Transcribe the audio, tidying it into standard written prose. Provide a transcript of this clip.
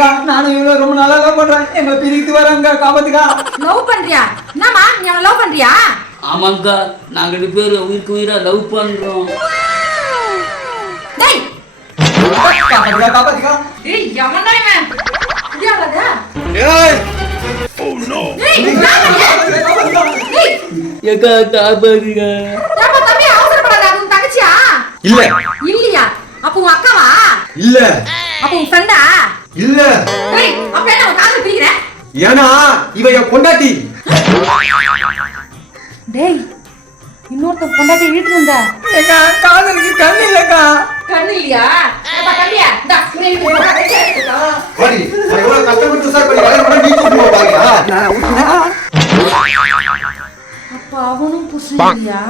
காப்பாத்துக்கா. நானும் இவ்வளவு ரொம்ப நாளா லவ் பண்றேன். எங்களை பிரித்து வராங்க, காப்பாத்துக்கா. லவ் பண்றியா? என்னமா நீ அவனை லவ் பண்றியா? ஆமாங்கா, நாங்க 2 பேரும் உயிருக்கு உயிரா லவ் பண்றோம். டேய் காப்பாத்துக்கா, காப்பாத்துக்கா. டேய் எவன்டா இவன்? இடியாடா. ஏய் ஓ நோ. டேய் காப்பாத்துக்கா. டேய் ஏக்கா காப்பாத்துங்க. ஏப்பா தம்பி அவசரப்படாத. அது உன் தங்கச்சியா? இல்ல இல்லையா? அப்ப உன் அக்காவா? இல்ல அப்ப உன் ஃப்ரெண்டா? இல்ல டேய் அப்ப என்ன உன் காதல பிரிக்கிற? ஏன்னா இவ என் பொண்டாட்டி. டேய் இன்னொருத்த பொண்டாட்டி வீட்டுல இருந்தா ஏக்கா, காதலுக்கு கண்ணு இல்லக்கா. கண்ணு இல்லையா? ஏப்பா தம்பியா இந்தா வாடி, நான் எவ்வளவு கஷ்டப்பட்டு சார் பண்ணி கல்யாணம் பண்ணி நீ கூட்டிட்டு போவாங்க. அப்ப அவனும் புருஷன் இல்லையா?